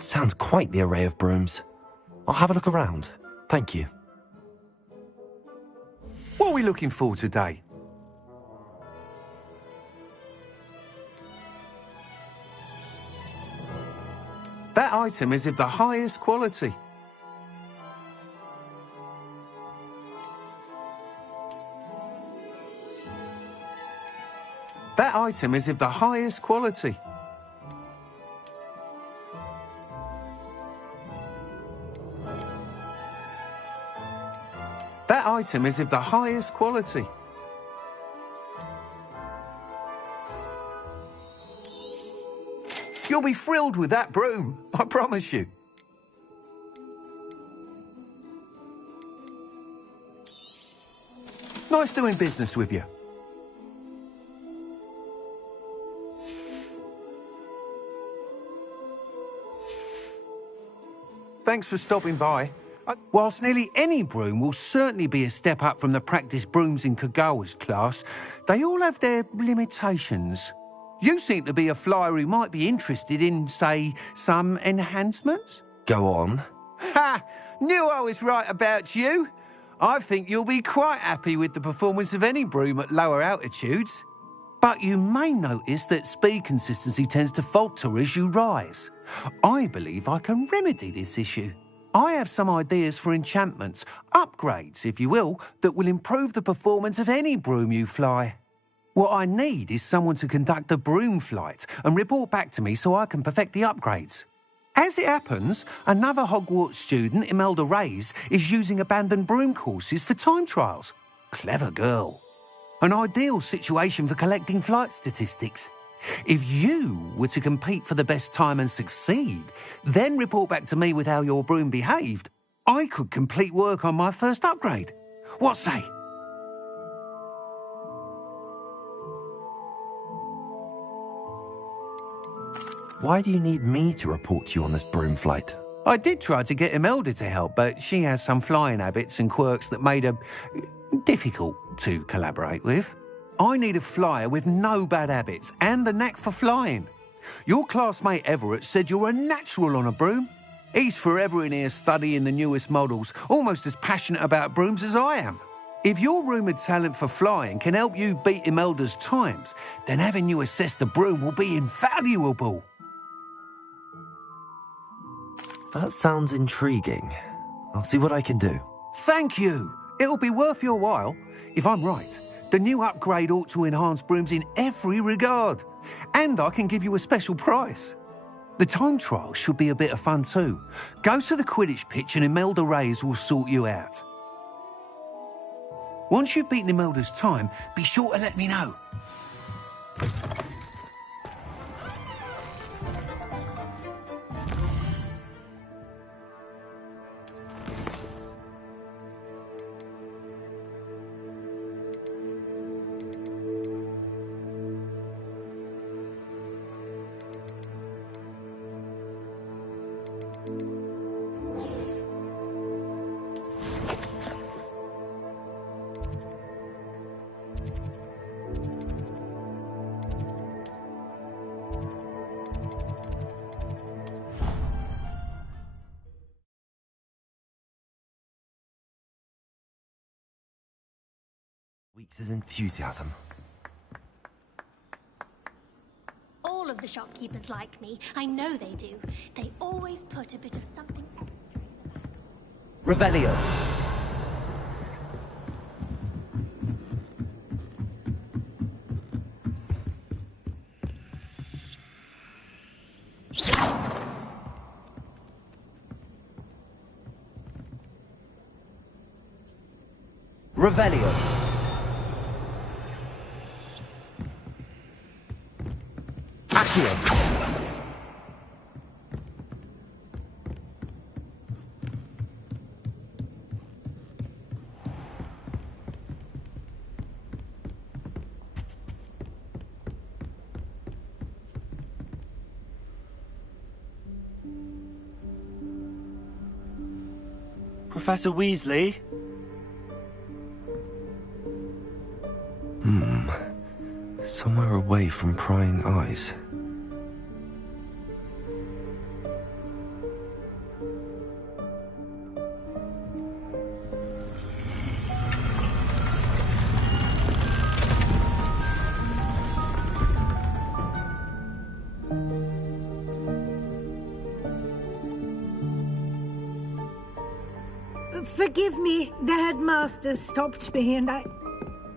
Sounds quite the array of brooms. I'll have a look around. Thank you. What are we looking for today? That item is of the highest quality. That item is of the highest quality. That item is of the highest quality. You'll be thrilled with that broom, I promise you. Nice doing business with you. Thanks for stopping by. Whilst nearly any broom will certainly be a step up from the practice brooms in Kagawa's class, they all have their limitations. You seem to be a flyer who might be interested in, say, some enhancements? Go on. Ha! Knew I was right about you. I think you'll be quite happy with the performance of any broom at lower altitudes. But you may notice that speed consistency tends to falter as you rise. I believe I can remedy this issue. I have some ideas for enchantments, upgrades, if you will, that will improve the performance of any broom you fly. What I need is someone to conduct a broom flight and report back to me so I can perfect the upgrades. As it happens, another Hogwarts student, Imelda Reyes, is using abandoned broom courses for time trials. Clever girl. An ideal situation for collecting flight statistics. If you were to compete for the best time and succeed, then report back to me with how your broom behaved, I could complete work on my first upgrade. What say? Why do you need me to report to you on this broom flight? I did try to get Imelda to help, but she has some flying habits and quirks that made her difficult to collaborate with. I need a flyer with no bad habits and the knack for flying. Your classmate Everett said you're a natural on a broom. He's forever in here studying the newest models, almost as passionate about brooms as I am. If your rumoured talent for flying can help you beat Imelda's times, then having you assess the broom will be invaluable. That sounds intriguing. I'll see what I can do. Thank you. It'll be worth your while. If I'm right, the new upgrade ought to enhance brooms in every regard. And I can give you a special price. The time trial should be a bit of fun too. Go to the Quidditch pitch and Imelda Reyes will sort you out. Once you've beaten Imelda's time, be sure to let me know. Weeks' enthusiasm. All of the shopkeepers like me. I know they do. They always put a bit of something extra in the bag. Revelio. Revelio. Accio. Professor Weasley? Somewhere away from prying eyes. Forgive me, the headmaster stopped me and I...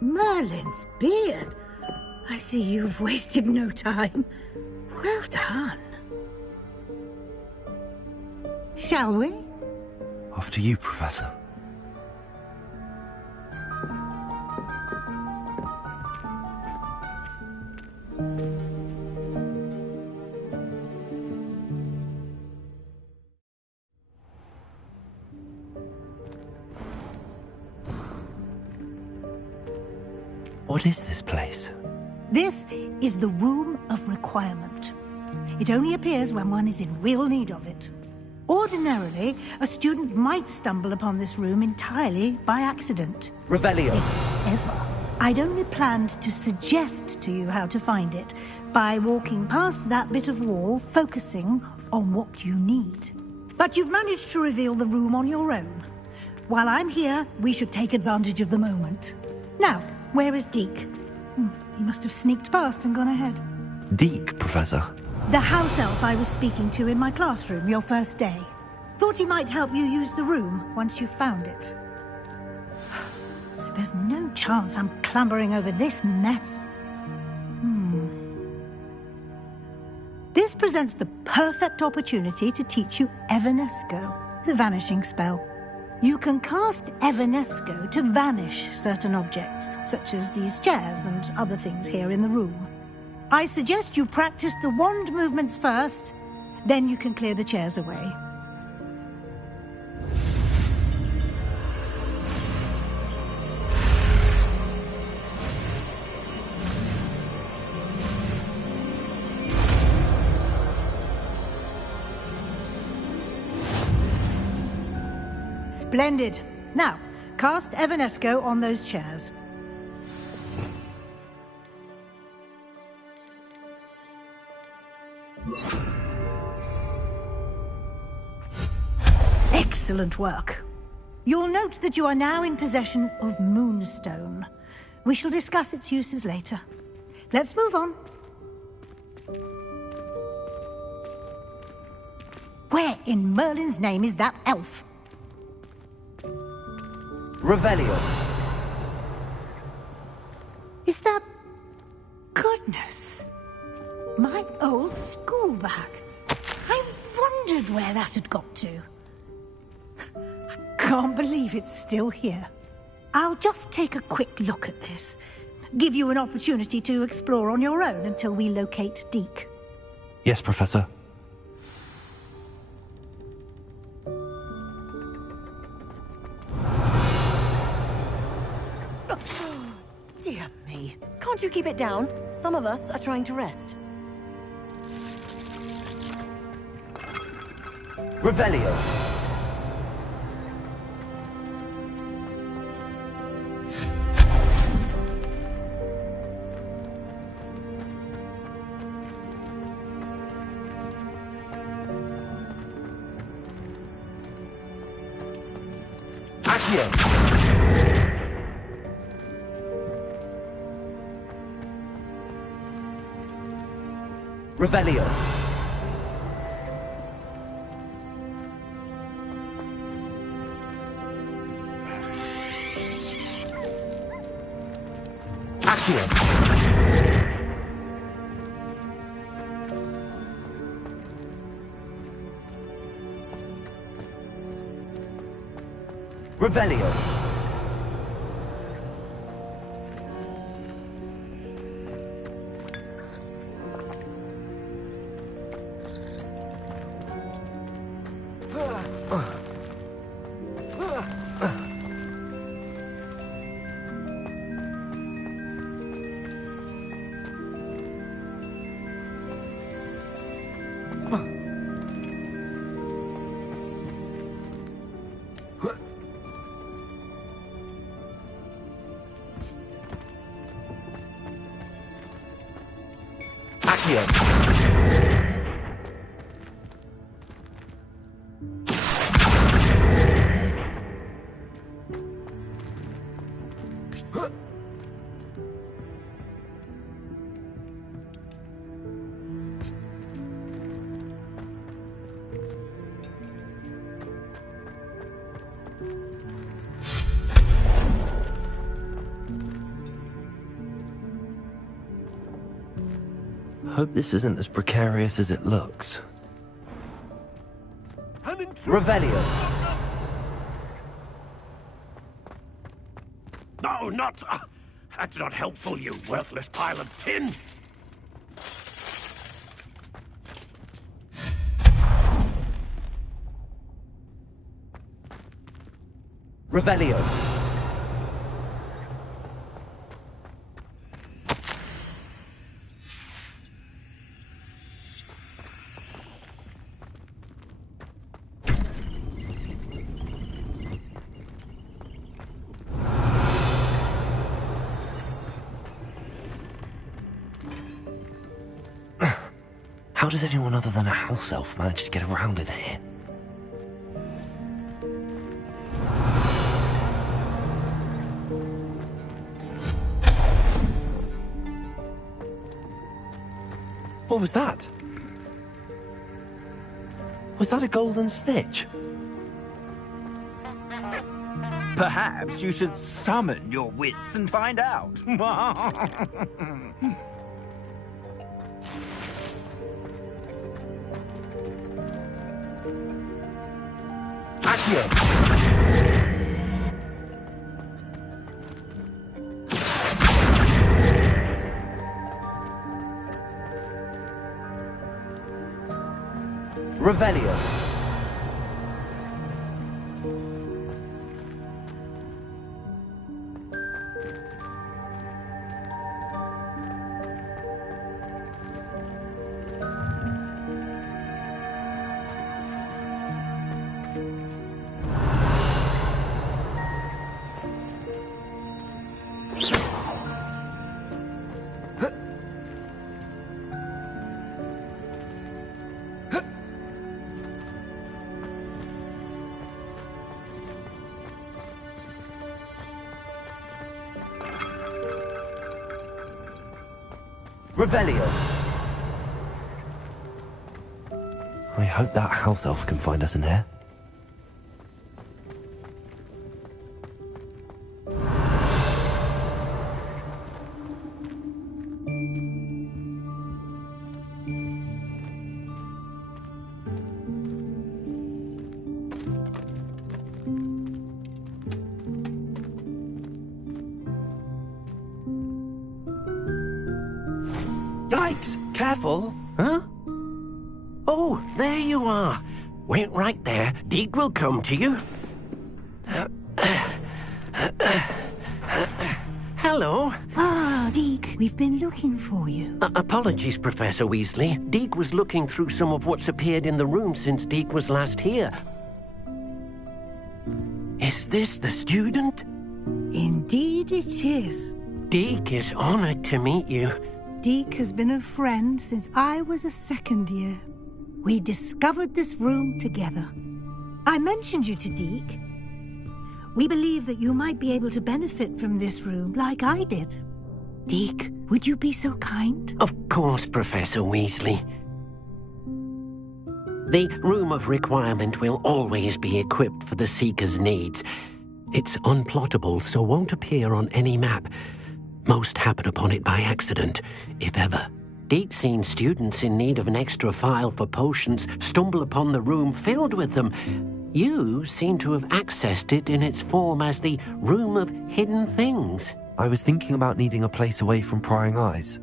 Merlin's beard. I see you've wasted no time. Well done. Shall we? After you, Professor. What is this place? This is the Room of Requirement. It only appears when one is in real need of it. Ordinarily, a student might stumble upon this room entirely by accident. Revelio. If ever. I'd only planned to suggest to you how to find it by walking past that bit of wall, focusing on what you need. But you've managed to reveal the room on your own. While I'm here, we should take advantage of the moment. Now, where is Deke? He must have sneaked past and gone ahead. Deke, Professor. The house elf I was speaking to in my classroom your first day. Thought he might help you use the room once you've found it. There's no chance I'm clambering over this mess. This presents the perfect opportunity to teach you Evanesco, the vanishing spell. You can cast Evanesco to vanish certain objects, such as these chairs and other things here in the room. I suggest you practice the wand movements first, then you can clear the chairs away. Splendid. Now, cast Evanesco on those chairs. Excellent work. You'll note that you are now in possession of Moonstone. We shall discuss its uses later. Let's move on. Where in Merlin's name is that elf? Revelio. Is that... Goodness. My old school bag. I wondered where that had got to. I can't believe it's still here. I'll just take a quick look at this. Give you an opportunity to explore on your own until we locate Deke. Yes, Professor. Dear me. Can't you keep it down? Some of us are trying to rest. Revelio. Accio. Revelio. Accio. Revelio. Hope this isn't as precarious as it looks. Revelio. No, not... that's not helpful, you worthless pile of tin! Revelio. How does anyone other than a house elf manage to get around in here? What was that? Was that a golden snitch? Perhaps you should summon your wits and find out. Accio. Revelio. Revelio. I hope that house elf can find us in here. Yikes! Careful! Huh? Oh, there you are. Wait right there. Deek will come to you. Hello. Ah, Deek, we've been looking for you. Apologies, Professor Weasley. Deek was looking through some of what's appeared in the room since Deek was last here. Is this the student? Indeed it is. Deek is honored to meet you. Deek has been a friend since I was a second year. We discovered this room together. I mentioned you to Deek. We believe that you might be able to benefit from this room like I did. Deek, would you be so kind? Of course, Professor Weasley. The Room of Requirement will always be equipped for the Seeker's needs. It's unplottable, so won't appear on any map. Most happen upon it by accident, if ever. Deek's seen students in need of an extra file for potions stumble upon the room filled with them. You seem to have accessed it in its form as the Room of Hidden Things. I was thinking about needing a place away from prying eyes.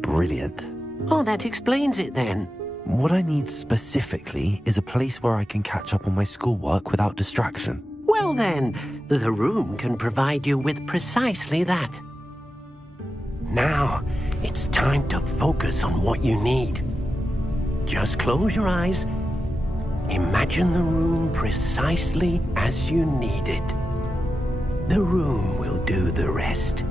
Brilliant. Oh, that explains it then. What I need specifically is a place where I can catch up on my schoolwork without distraction. Well then, the room can provide you with precisely that. Now, it's time to focus on what you need. Just close your eyes. Imagine the room precisely as you need it. The room will do the rest.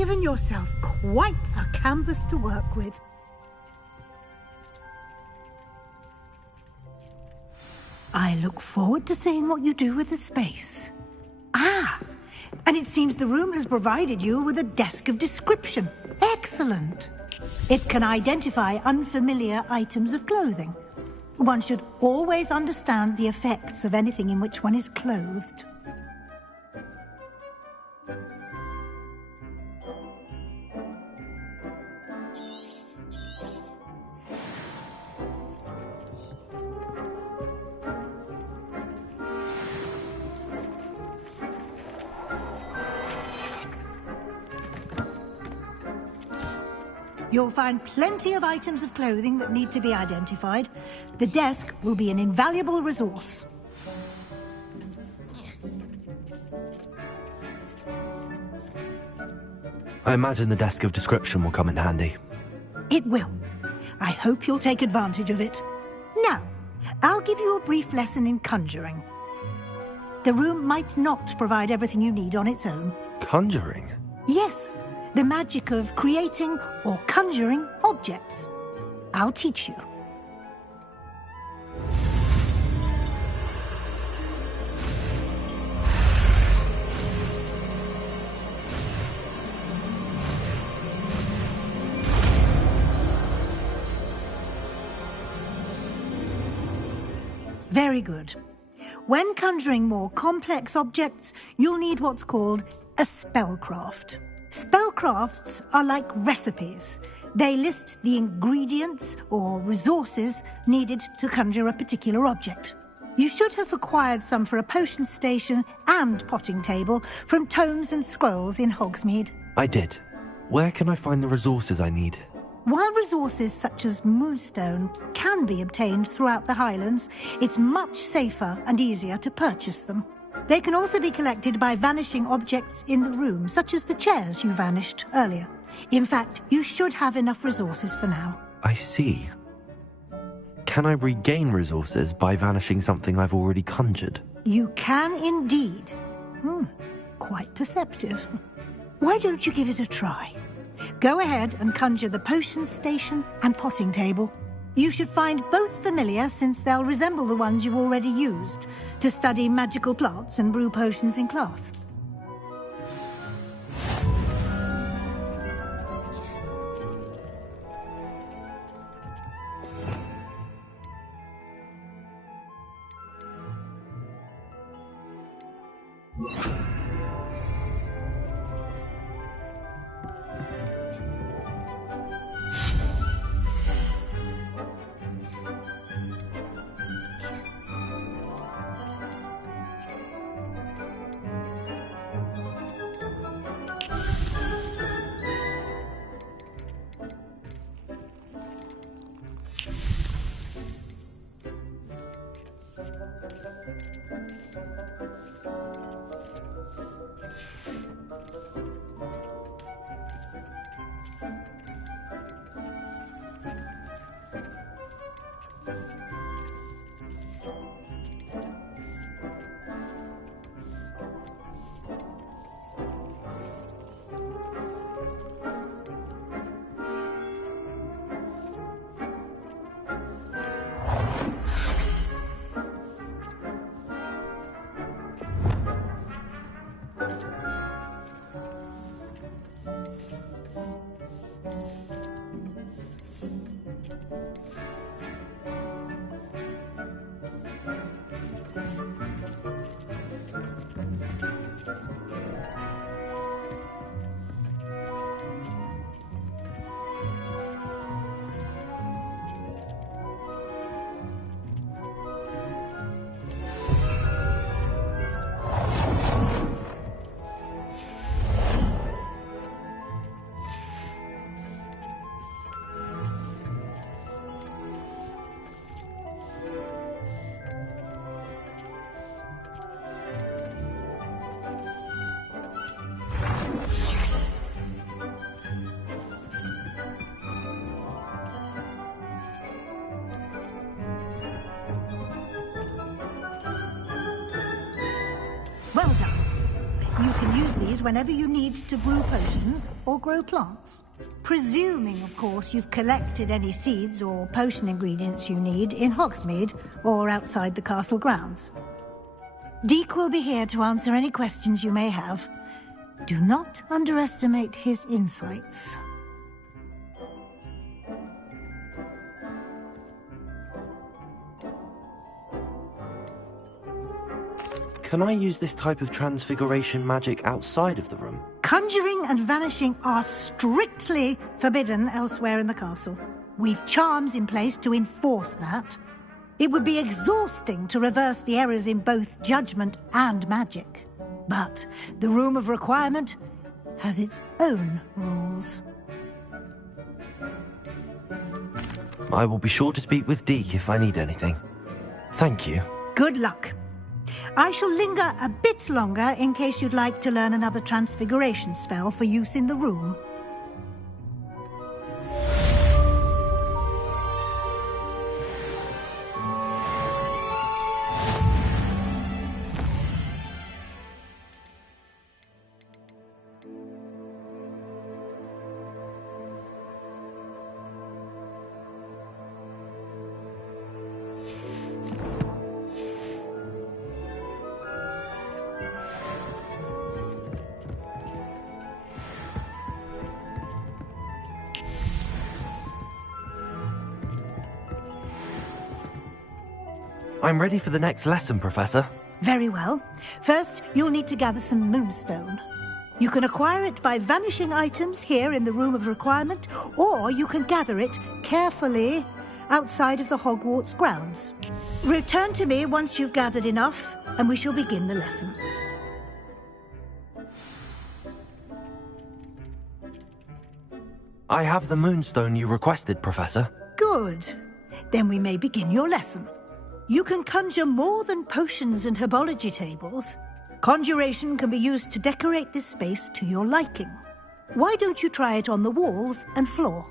given yourself quite a canvas to work with. I look forward to seeing what you do with the space. Ah, and it seems the room has provided you with a desk of description. Excellent. It can identify unfamiliar items of clothing. One should always understand the effects of anything in which one is clothed. You'll find plenty of items of clothing that need to be identified. The desk will be an invaluable resource. I imagine the desk of description will come in handy. It will. I hope you'll take advantage of it. Now, I'll give you a brief lesson in conjuring. The room might not provide everything you need on its own. Conjuring? Yes, the magic of creating or conjuring objects. I'll teach you. Very good. When conjuring more complex objects, you'll need what's called a spellcraft. Spellcrafts are like recipes. They list the ingredients or resources needed to conjure a particular object. You should have acquired some for a potion station and potting table from tomes and scrolls in Hogsmeade. I did. Where can I find the resources I need? While resources such as moonstone can be obtained throughout the Highlands, it's much safer and easier to purchase them. They can also be collected by vanishing objects in the room, such as the chairs you vanished earlier. In fact, you should have enough resources for now. I see. Can I regain resources by vanishing something I've already conjured? You can indeed. Quite perceptive. Why don't you give it a try? Go ahead and conjure the potion station and potting table. You should find both familiar, since they'll resemble the ones you've already used to study magical plants and brew potions in class. Well done. You can use these whenever you need to brew potions or grow plants. Presuming, of course, you've collected any seeds or potion ingredients you need in Hogsmeade or outside the castle grounds. Deke will be here to answer any questions you may have. Do not underestimate his insights. Can I use this type of transfiguration magic outside of the room? Conjuring and vanishing are strictly forbidden elsewhere in the castle. We've charms in place to enforce that. It would be exhausting to reverse the errors in both judgment and magic. But the Room of Requirement has its own rules. I will be sure to speak with Deke if I need anything. Thank you. Good luck. I shall linger a bit longer in case you'd like to learn another transfiguration spell for use in the room. I'm ready for the next lesson, Professor. Very well. First, you'll need to gather some moonstone. You can acquire it by vanishing items here in the Room of Requirement, or you can gather it carefully outside of the Hogwarts grounds. Return to me once you've gathered enough, and we shall begin the lesson. I have the moonstone you requested, Professor. Good. Then we may begin your lesson. You can conjure more than potions and herbology tables. Conjuration can be used to decorate this space to your liking. Why don't you try it on the walls and floor?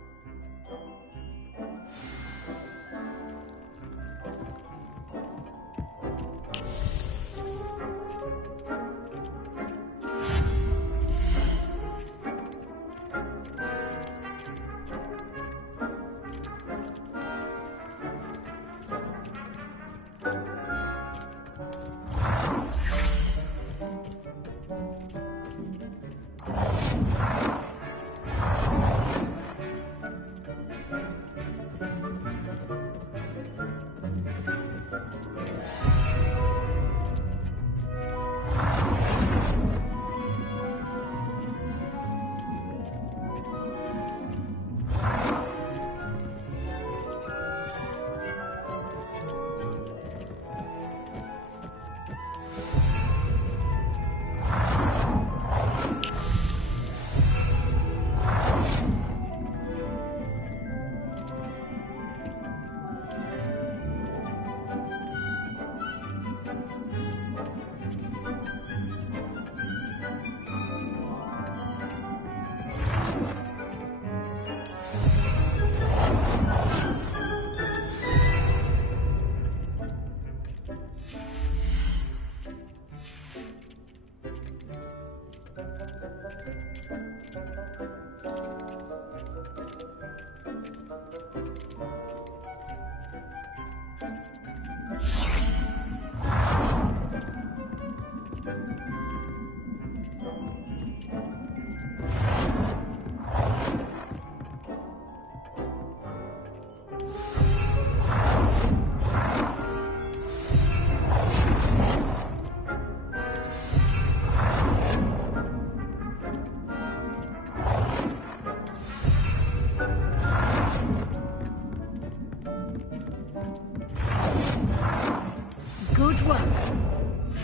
Good work.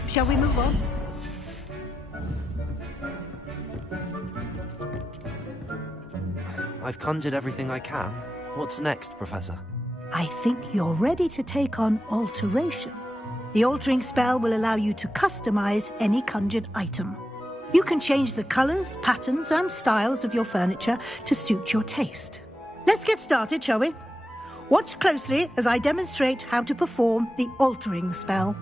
Shall we move on? I've conjured everything I can. What's next, Professor? I think you're ready to take on alteration. The altering spell will allow you to customize any conjured item. You can change the colors, patterns, and styles of your furniture to suit your taste. Let's get started, shall we? Watch closely as I demonstrate how to perform the altering spell.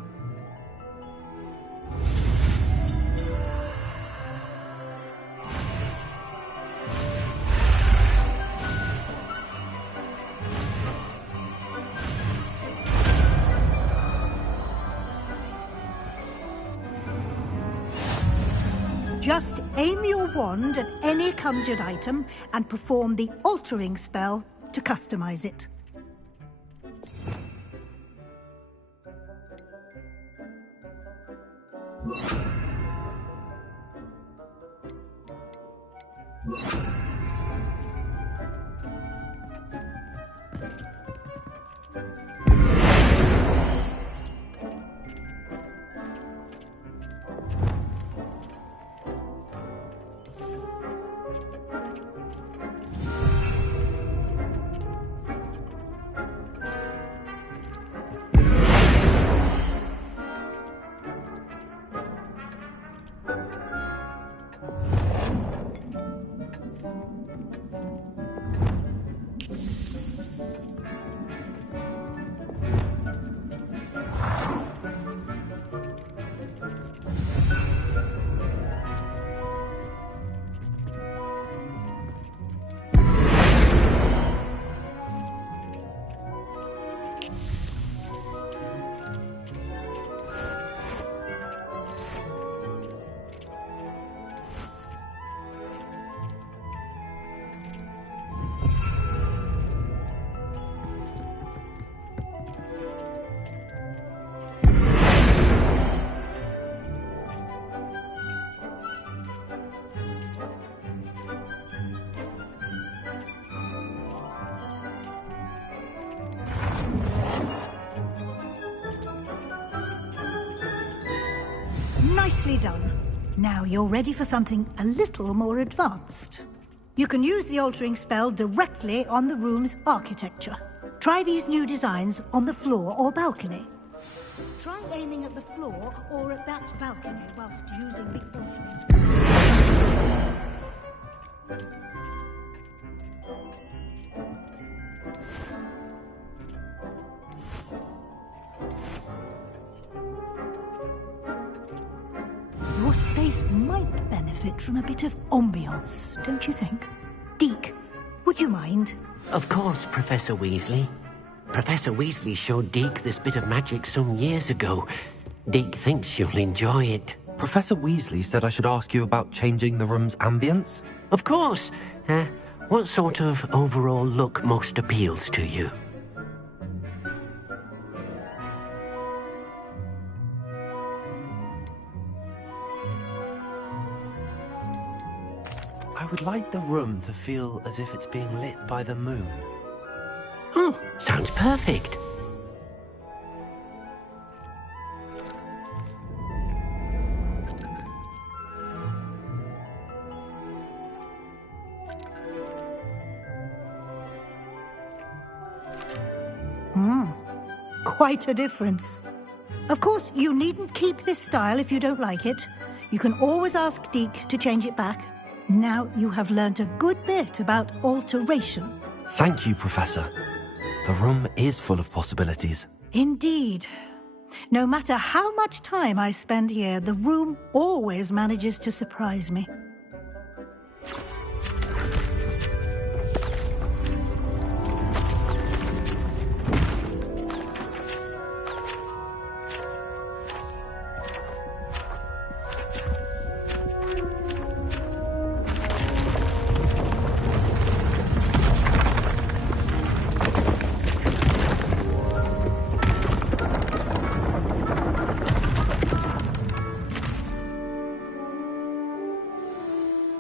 Just aim your wand at any conjured item and perform the altering spell to customize it. Nicely done. Now you're ready for something a little more advanced. You can use the altering spell directly on the room's architecture. Try these new designs on the floor or balcony. Try aiming at the floor or at that balcony whilst using the altering spell. Your space might benefit from a bit of ambiance, don't you think? Deke, would you mind? Of course, Professor Weasley. Professor Weasley showed Deke this bit of magic some years ago. Deke thinks you'll enjoy it. Professor Weasley said I should ask you about changing the room's ambience. Of course. What sort of overall look most appeals to you? I would like the room to feel as if it's being lit by the moon. Sounds perfect. Quite a difference. Of course, you needn't keep this style if you don't like it. You can always ask Deke to change it back. Now you have learnt a good bit about alteration. Thank you, Professor. The room is full of possibilities. Indeed. No matter how much time I spend here, the room always manages to surprise me.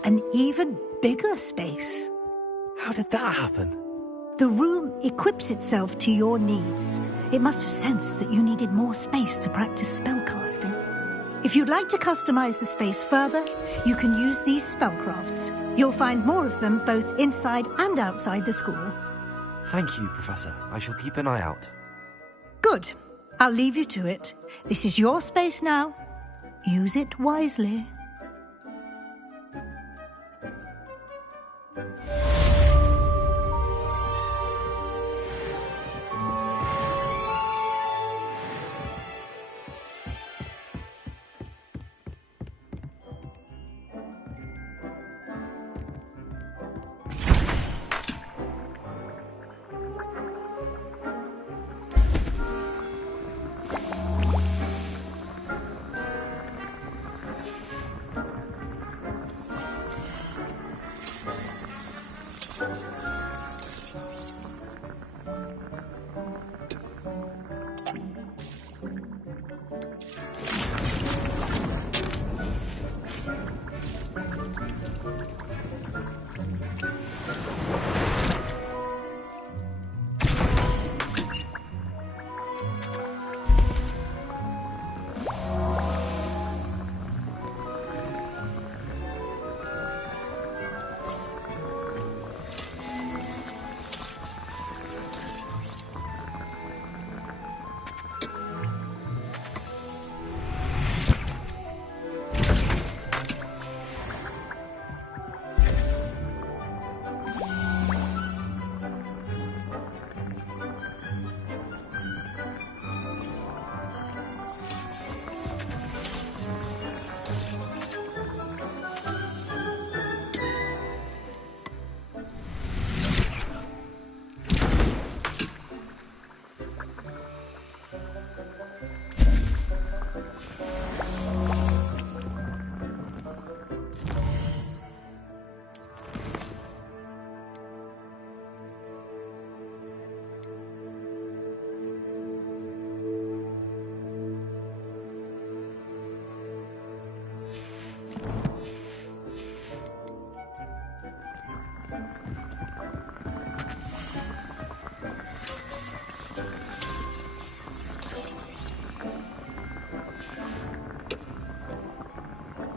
An even bigger space. How did that happen? The room equips itself to your needs. It must have sensed that you needed more space to practice spellcasting. If you'd like to customize the space further, you can use these spellcrafts. You'll find more of them both inside and outside the school. Thank you, Professor. I shall keep an eye out. Good. I'll leave you to it. This is your space now. Use it wisely.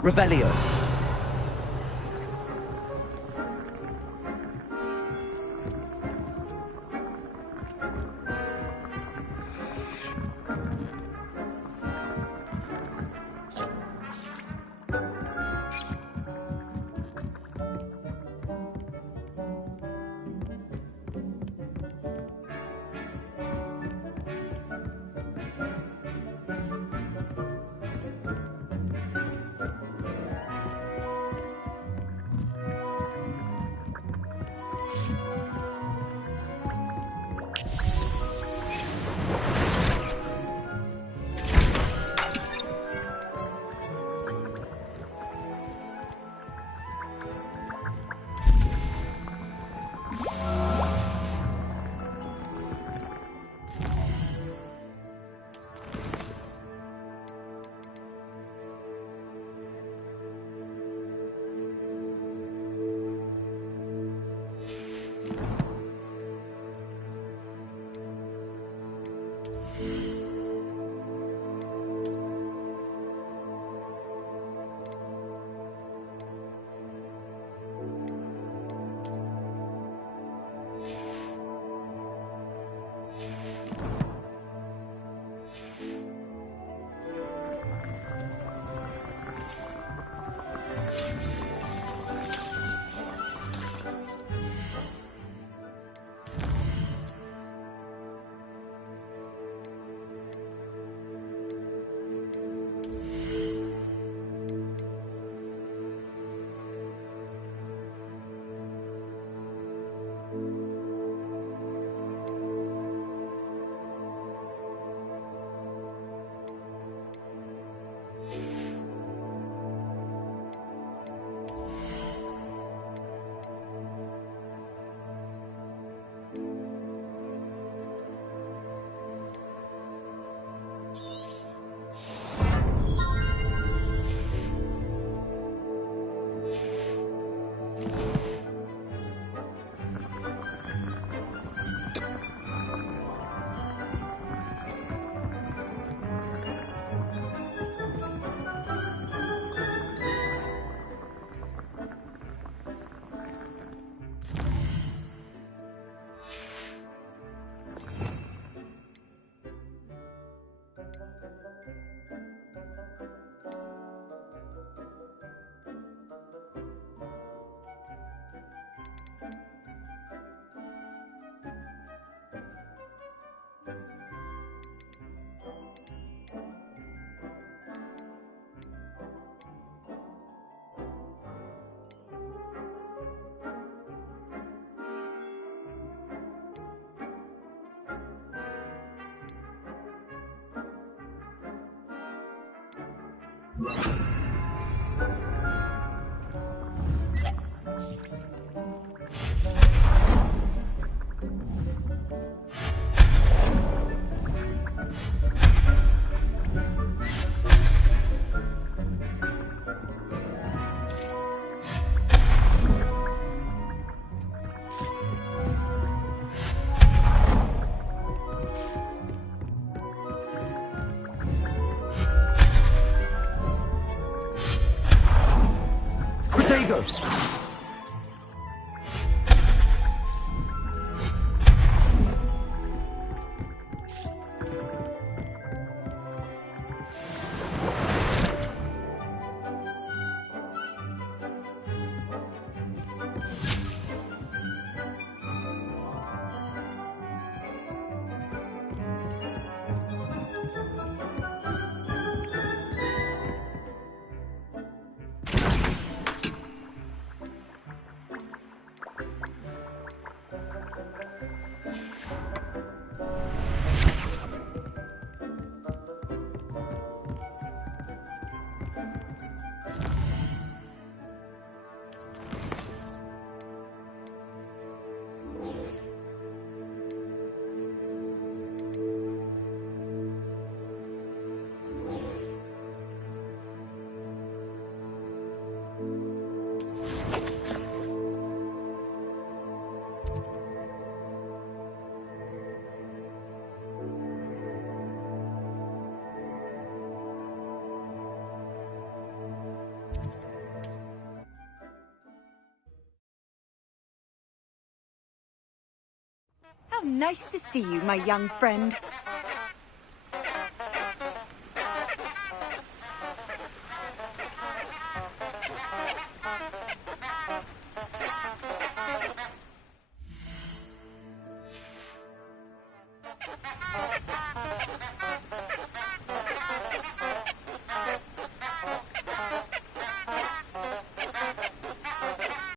Revelio. Protego! How nice to see you, my young friend.